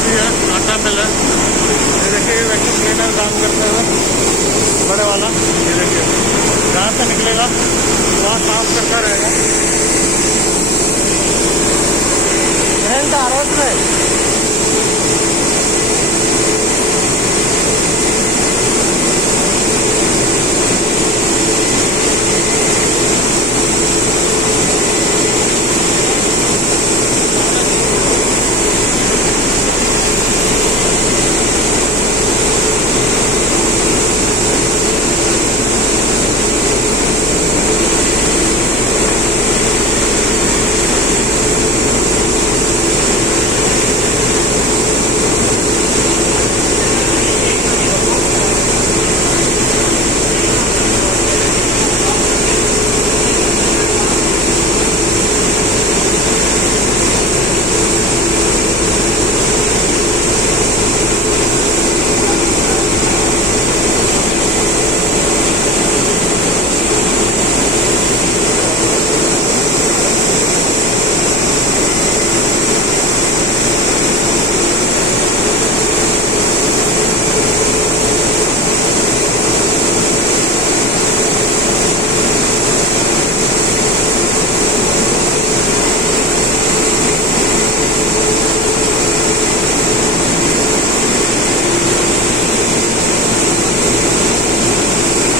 Agency है, आटा मिल है। ये देखिए ये वैक्यूम क्लीनर काम करता है बड़े वाला। ये देखिए जहाँ से निकलेगा वहाँ साफ करता रहेगा। आ रहा है उसमें